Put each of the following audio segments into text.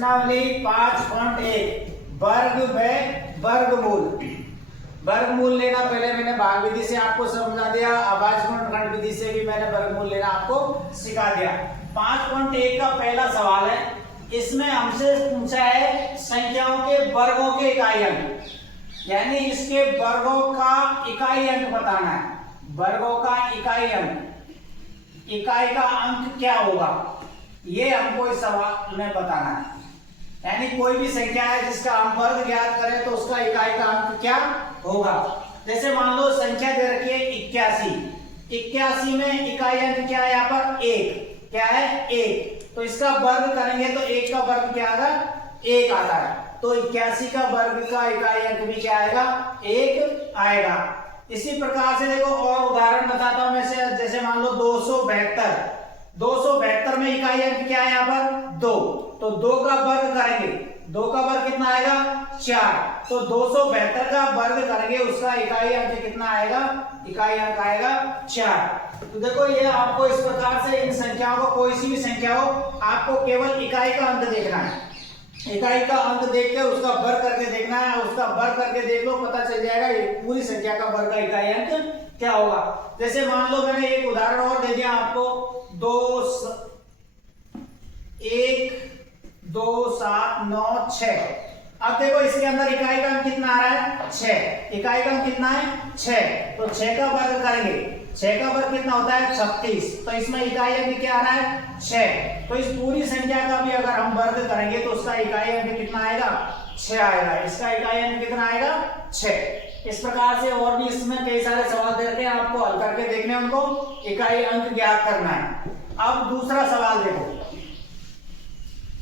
प्रश्नावली 5.1 वर्ग व वर्गमूल। वर्गमूल लेना पहले मैंने भाग विधि से आपको समझा दिया, अभाज्य गुणनखंड विधि से भी मैंने वर्गमूल लेना आपको सिखा दिया। 5.1 का पहला सवाल है, इसमें हमसे पूछा है संख्याओं के वर्गों के इकाई अंक, यानी इसके वर्गों का इकाई अंक बताना है। वर्गों का इकाई अंक, इकाई का अंक क्या होगा ये हमको इस सवाल में बताना है। यानी कोई भी संख्या है जिसका हम वर्ग ज्ञात करें तो उसका इकाई का अंक क्या होगा। जैसे मान लो संख्या दे रखी है 81, 81 में इकाई अंक क्या है, यहाँ पर 1, क्या है 1, तो इसका वर्ग करेंगे तो 1 का वर्ग क्या आएगा, 1 आता है, तो 81 का वर्ग का इकाई अंक भी क्या आएगा, 1 आएगा। इसी प्रकार से देखो और उदाहरण बताता हूं मैं से, जैसे मान लो 272, 272 में इकाई अंक क्या है यहाँ पर 2, तो 2 का वर्ग करेंगे, 2 का वर्ग कितना आएगा 4, तो 272 का वर्ग करेंगे उसका इकाई अंक कितना आएगा, इकाई अंक आएगा 4। तो देखो ये आपको इस प्रकार से इन संख्याओं को, कोई सी भी संख्या हो, आपको केवल इकाई का अंक देखना है। इकाई का अंक देखकर उसका वर्ग करके देखना है, उसका वर्ग करके देख लो, पता चल जाएगा ये पूरी संख्या का वर्ग का इकाई अंक क्या होगा। जैसे मान लो मैंने एक उदाहरण और दे दिया आपको, 1 2 7 9 6। अब देखो इसके अंदर इकाई का अंक कितना आ रहा है 6, इकाई का अंक कितना है 6, तो 6 का वर्ग करेंगे, 6 का वर्ग कितना होता है 36, तो इसमें इकाई अंक क्या आ रहा है 6, तो इस पूरी संख्या का भी अगर हम वर्ग करेंगे तो उसका इकाई अंक कितना आएगा 6 आएगा, इसका इकाई अंक कितना आएगा 6। इस प्रकार से और भी इसमें कई सारे सवाल दे रखे हैं, आपको हल करके देखने, उनको इकाई अंक ज्ञात करना है। अब दूसरा सवाल देखो,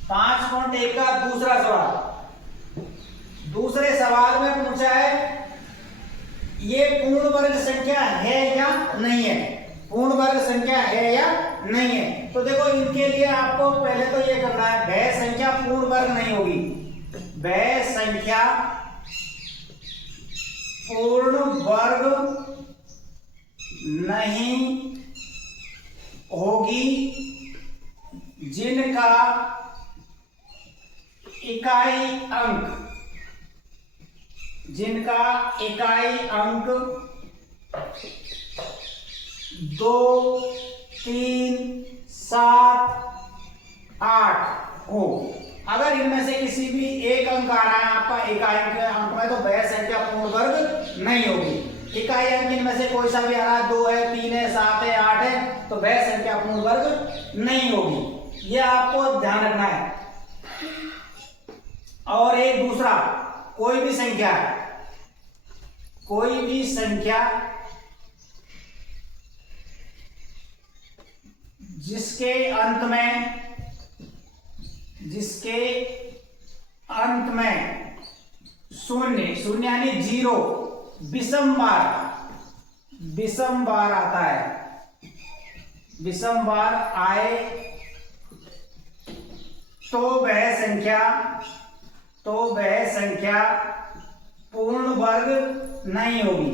5.1 का दूसरा सवाल। दूसरे सवाल में पूछा है ये पूर्ण वर्ग संख्या है या नहीं है, पूर्ण वर्ग संख्या है या नहीं है। तो देखो इनके लिए आपको पहले तो ये करना है, वह संख्या पूर्ण वर्ग नहीं होगी, वह संख्या पूर्ण वर्ग नहीं होगी जिनका इकाई अंक, जिनका इकाई अंक 2 3 7 8 हो। अगर इनमें से किसी भी एक अंक आ रहा है आपका इकाई अंक में, तो वह संख्या पूर्ण वर्ग नहीं होगी। इकाई अंक इनमें से कोई सा भी आ रहा है, 2 है 3 है 7 है 8 है, तो वह संख्या पूर्ण वर्ग नहीं होगी, यह आपको ध्यान रखना है। और एक दूसरा, कोई भी संख्या, कोई भी संख्या जिसके अंत में, जिसके अंत में शून्य, शून्य यानी 0, विषम बार, विषम बार आता है, विषम बार आए तो वह संख्या, तो वह संख्या पूर्ण वर्ग नहीं होगी,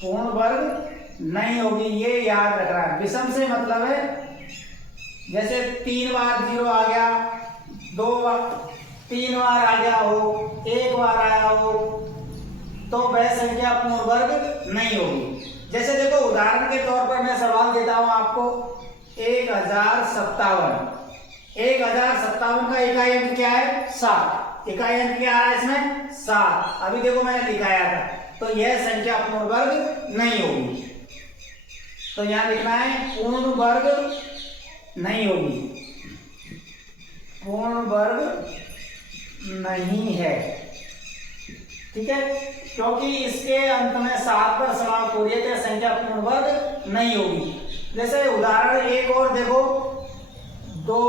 पूर्ण वर्ग नहीं होगी, ये याद रखना है। विषम से मतलब है जैसे 3 बार 0 आ गया, 2 बार 3 बार आ गया हो, 1 बार आया हो, तो वह संख्या पूर्ण वर्ग नहीं होगी। जैसे देखो उदाहरण के तौर पर मैं सवाल देता हूं आपको, 1057, 1057 का इकाई अंक क्या है 7, इकाई अंक क्या आ रहा है इसमें 7, अभी देखो मैंने लिखाया था, तो यह संख्या पूर्ण वर्ग नहीं होगी। तो यहां लिखना है पूर्ण वर्ग नहीं होगी, पूर्ण वर्ग नहीं है, ठीक है, क्योंकि इसके अंत में 7 पर समाप्त हो रही है, तो संख्या पूर्ण वर्ग नहीं होगी। जैसे उदाहरण एक और देखो, 2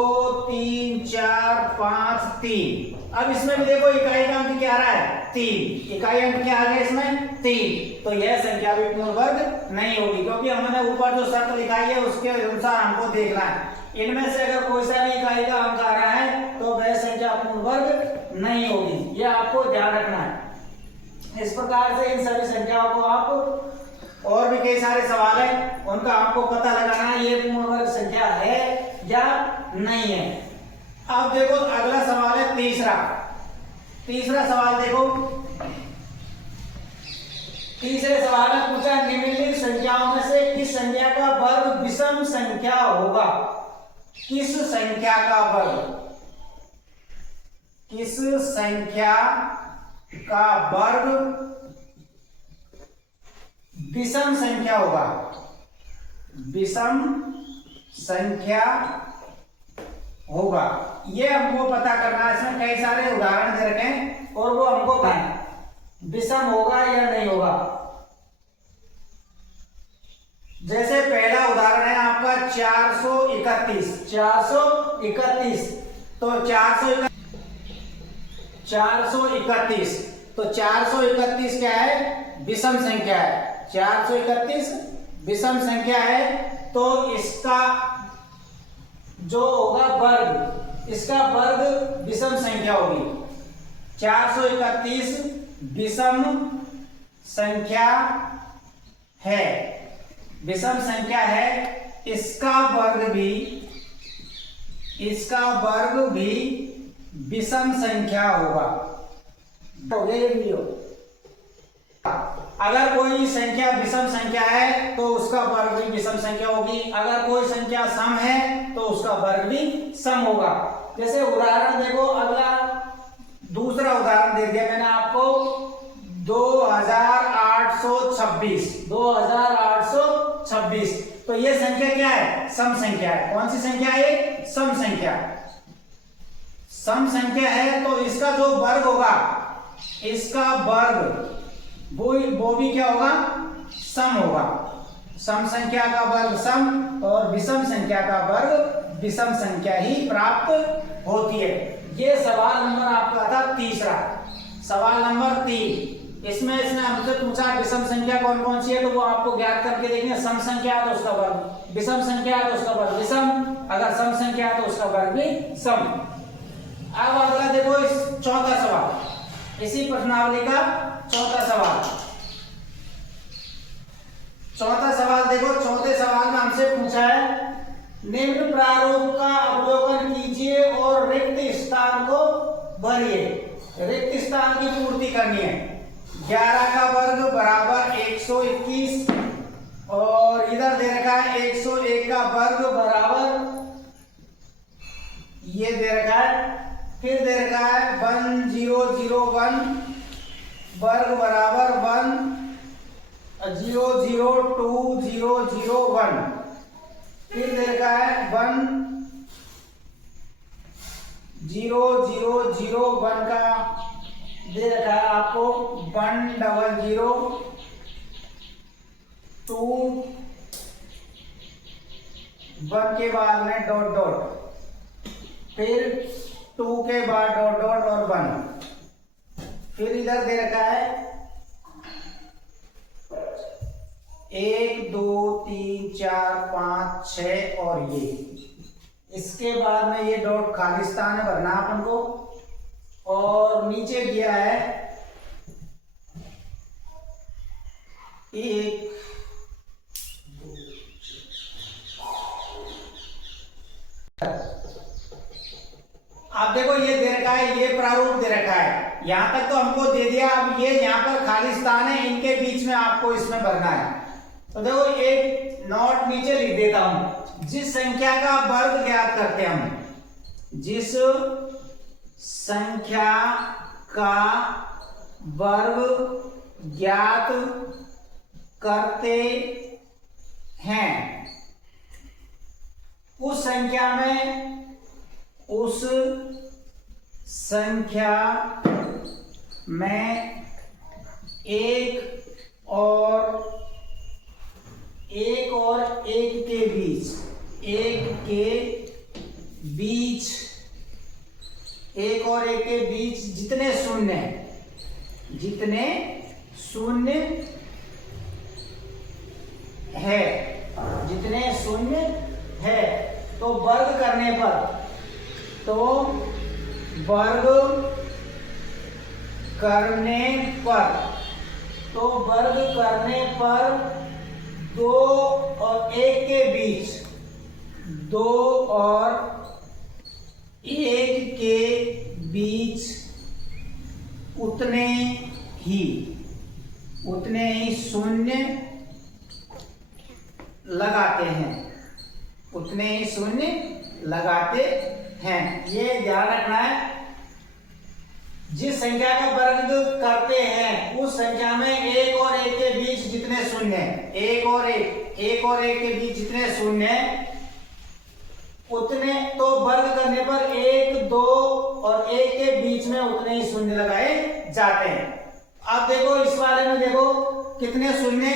3 4 5 3, अब इसमें भी देखो इकाई का अंक क्या आ रहा है 3, इकाई अंक क्या आ गया इसमें 3, तो यह संख्या भी पूर्ण वर्ग नहीं होगी, क्योंकि हमने ऊपर जो शर्त लिखाई है उसके अनुसार हमको देखना है। इनमें से अगर कोई सा भी इकाई का अंक आ रहा है तो वह संख्या पूर्ण वर्ग नहीं होगी, यह आपको ध्यान रखना है। इस प्रकार से इन सभी संख्याओं को आप, और भी कई सारे सवाल हैं उनका आपको पता लगाना है ये पूर्ण वर्ग संख्या है या नहीं है। अब देखो अगला तीसरा सवाल देखो। तीसरे सवाल में पूछा निम्नलिखित संख्याओं में से किस संख्या का वर्ग विषम संख्या होगा? किस संख्या का वर्ग विषम संख्या होगा? विषम संख्या होगा, ये हमको पता करना है। इसमें कई सारे उदाहरण दे रखे हैं और वो हमको बताएं विषम होगा या नहीं होगा। जैसे पहला उदाहरण है आपका 431। तो 431 क्या है? विषम संख्या है। 431 विषम संख्या है, तो इसका जो होगा वर्ग, इसका वर्ग विषम संख्या होगी। 431 विषम संख्या है, विषम संख्या है। इसका वर्ग भी विषम संख्या होगा। अगर कोई संख्या विषम संख्या है तो उसका वर्ग भी विषम संख्या होगी। अगर कोई संख्या सम है तो उसका वर्ग भी सम होगा। जैसे उदाहरण देखो, अगला दूसरा उदाहरण दे दिया मैंने आपको 2826। तो ये संख्या क्या है? सम संख्या है। कौन सी संख्या है? सम संख्या। सम संख्या है, तो इसका जो वर्ग होगा, इसका वर्ग वो भी क्या होगा? सम होगा। सम संख्या का वर्ग सम और विषम संख्या का वर्ग विषम संख्या ही प्राप्त होती है। ये सवाल नंबर आपका था तीसरा। सवाल नंबर 3, इसमें इसने हमसे पूछा विषम संख्या कौन कौन सी है, तो वो आपको ज्ञात करके देखेंगे। सम संख्या है तो उसका वर्ग विषम संख्या है तो उसका वर्ग विषम, अगर सम संख्या है तो उसका वर्ग भी सम। अब अगला देखो, इस चौथा सवाल, इसी प्रश्नावली का चौथा सवाल देखो। चौथे सवाल में हमसे पूछा है निम्न प्रारूप का अवलोकन कीजिए और रिक्त स्थान को भरिए। रिक्त स्थान की पूर्ति करनी है। 11 का वर्ग बराबर 121 और इधर दे रखा है 101 का वर्ग बराबर, ये दे रखा है। फिर दे रखा है 1001 वर्ग बराबर 100201। फिर दे रखा है 1001 का दे रखा है आपको 1002 के बाद में डॉट डॉट, फिर 2 के बाद डॉट डॉट और 1। फिर इधर दे रखा है 1 2 3 4 5 6 और ये, इसके बाद में ये डॉट खाली स्थान है, भरना अपन को। और नीचे दिया है 1 अब देखो ये दे रखा है, ये प्रारूप दे रखा है। यहां तक तो हमको दे दिया। अब ये यहां पर खाली स्थान है, इनके बीच में आपको इसमें भरना है। तो देखो एक नोट नीचे लिख देता हूं। जिस संख्या का वर्ग ज्ञात करते हैं हम, जिस संख्या का वर्ग ज्ञात करते हैं, उस संख्या में एक और एक के बीच जितने शून्य है, तो वर्ग करने पर 2 और 1 के बीच उतने ही शून्य लगाते हैं, उतने ही शून्य लगाते हैं। ये ध्यान रखना है, जिस संख्या का वर्ग करते हैं उस संख्या में एक और एक के बीच जितने शून्य हैं, एक और एक के बीच जितने शून्य हैं उतने, तो वर्ग करने पर 1, 2 और 1 के बीच में उतने ही शून्य लगाए जाते हैं। अब देखो इस वाले में देखो कितने शून्य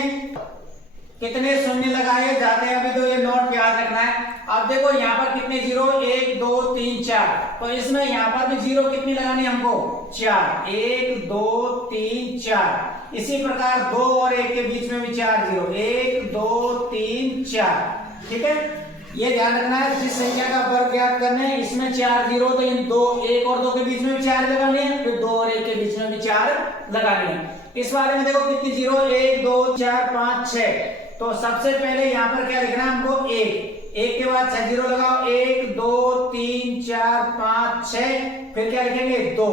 लगाए जाते हैं, अभी तो ये नोट याद रखना है। अब देखो यहाँ पर कितने जीरो, 1, 2, 3, 4, तो इसमें यहाँ पर भी जीरो कितनी लगानी हमको, 4, 1, 2, 3, 4। इसी प्रकार 2 और 1 के बीच में भी 4 जीरो, 1, 2, 3, 4। ठीक है, ये ध्यान रखना है, जिस संख्या का वर्ग ज्ञात करना है इसमें 4 जीरो, तो इन 1 और 2 के बीच में भी 4 लगाने हैं, फिर 2 और 1 के बीच में भी 4 लगाने हैं। इस वाले में देखो कितनी जीरो, 1, 2, 4, 5, 6। तो सबसे पहले यहाँ पर क्या लिखना है हमको, 1 के बाद 6 जीरो लगाओ, 1, 2, 3, 4, 5, 6। फिर क्या लिखेंगे, 2,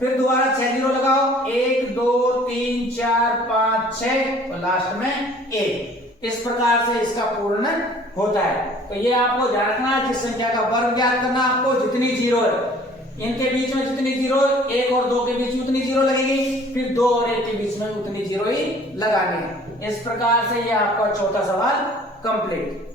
फिर दोबारा 6 जीरो लगाओ, 1, 2, 3, 4, 5, 6 और लास्ट में 1। इस प्रकार से इसका पूर्ण होता है। तो ये आपको ध्यान रखना है, जिस संख्या का वर्ग ज्ञात करना, आपको जितनी जीरो है इनके बीच में जितनी जीरो, 1 और 2 के बीच में उतनी जीरो लगेगी, फिर 2 और 1 के बीच में उतनी जीरो ही लगानी है। इस प्रकार से ये आपका चौथा सवाल कंप्लीट।